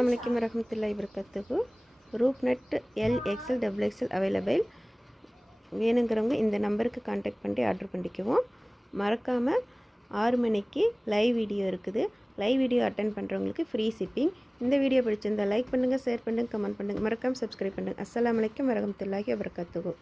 अस्सलामुअलैकुम வரஹ்மத்துல்லாஹி வபரகாத்துஹு. ரூப் net L XL double XL available. வேணுங்கிறவங்க இந்த நம்பருக்கு கான்டாக்ட் பண்ணி ஆர்டர் பண்ணிக்குவோம். மறக்காமல் 6 மணிக்கு லைவ் வீடியோ இருக்குது. லைவ் வீடியோ அட்டென்ட் பண்ணுறவங்களுக்கு ஃப்ரீ ஷிப்பிங். இந்த வீடியோ பிடிச்சிருந்தால் லைக் பண்ணுங்கள், ஷேர் பண்ணுங்கள், கமெண்ட் பண்ணுங்கள், மறக்காமல் சப்ஸ்கிரைப் பண்ணுங்கள். அஸ்ஸலாமு அலைக்கும் வரஹ்மத்துல்லாஹி வபரகாத்துஹு.